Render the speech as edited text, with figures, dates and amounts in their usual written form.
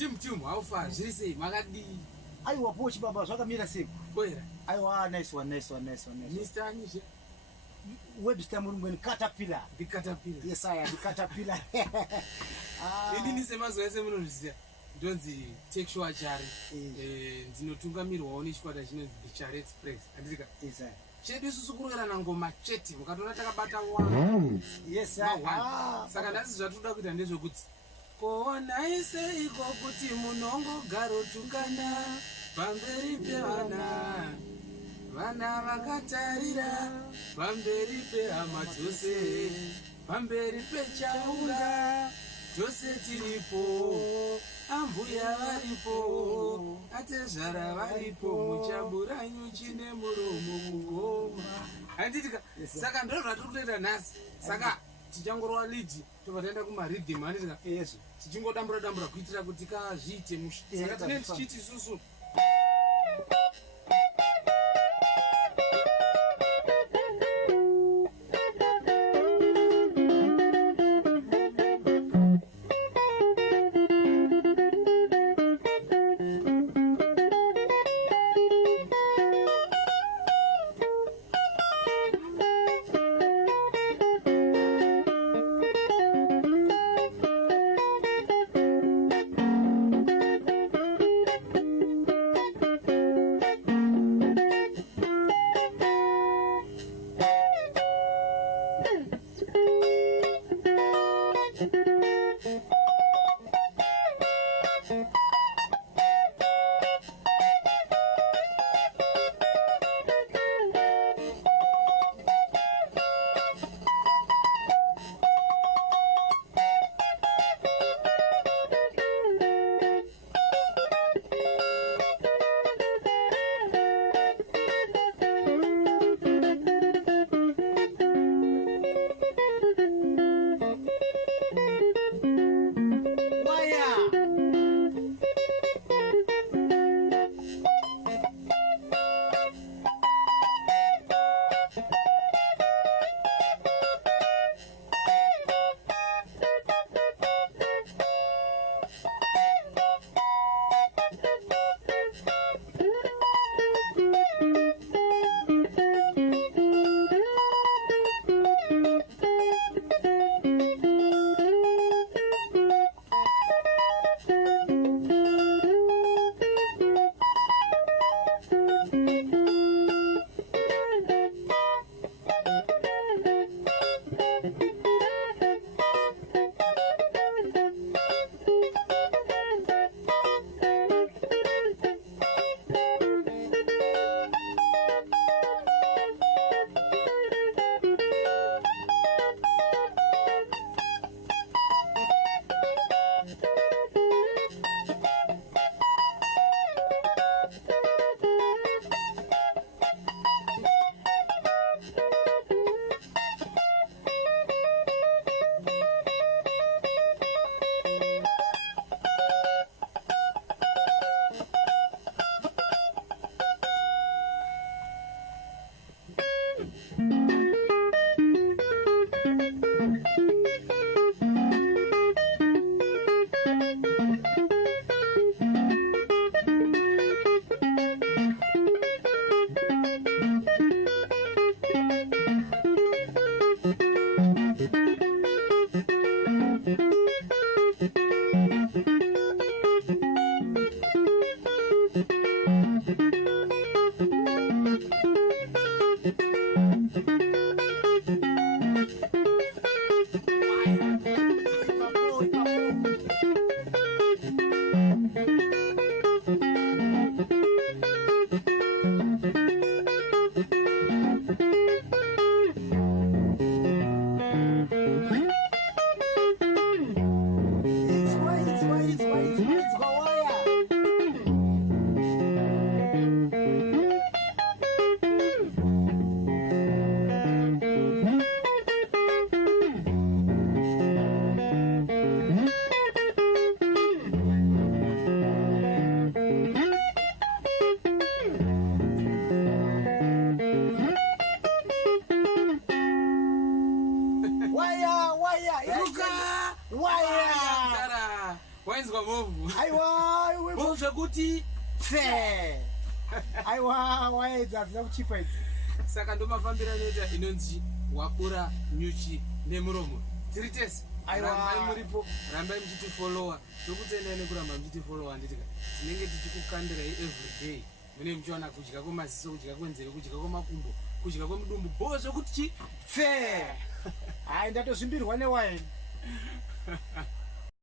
Tim, how far? Zviri makadi. Aiwa pochi baba zvakamira sei? Koera. Aiwa nice one. Mr. Anyisha. Webster murungweni caterpillar. The caterpillar. Yes, I am the caterpillar. Ini semazo ese munozviziva. Ndonzi Takesure Chari. Ndinotungamirwawo nechikwata chinonzi the Chari Express. Andika. Yes, I. Chedu isusu kuroerana ngoma chete mukatona takabata wa. Yes, I. Saka ndasi zvatoda kuita ndezvekuti kuona ise iko kuti munongogaro tukana pamberi pevana vana vakatarira pamberi pehama dzose pamberi pechaunga dzose tiripo ambuya varipo atezvara varipo muchambura Nyuchi Nemuromo kugoma handitika. Saka ndo zvatiri kutoita nhasi. Saka tichangorova lead tobva taenda kumaridhim handitika. Yes. Tichingodambura kuitira kuti kazviite musha. Saka tinenge tichiti isusu It's wainzwa movhu aiwa movhu zvekuti fe aiwa waedza zva kuchipa idzi saka ndomafambira anoita inonzi Wabura, Nyuchi Nemuromo tiri tese. Rambai muripo, rambai muchitifollowa. Tokutendai nekuramba muchitifollowa nditika tinenge tichikukandirai everyday. Mune muchiwana kudya kwemaziso, kudya kwenzeve, kudya kwemakumbo, kudya kwemudumbu, bo zvekuti chi fe. Hai ndatozvimbirwa newaini.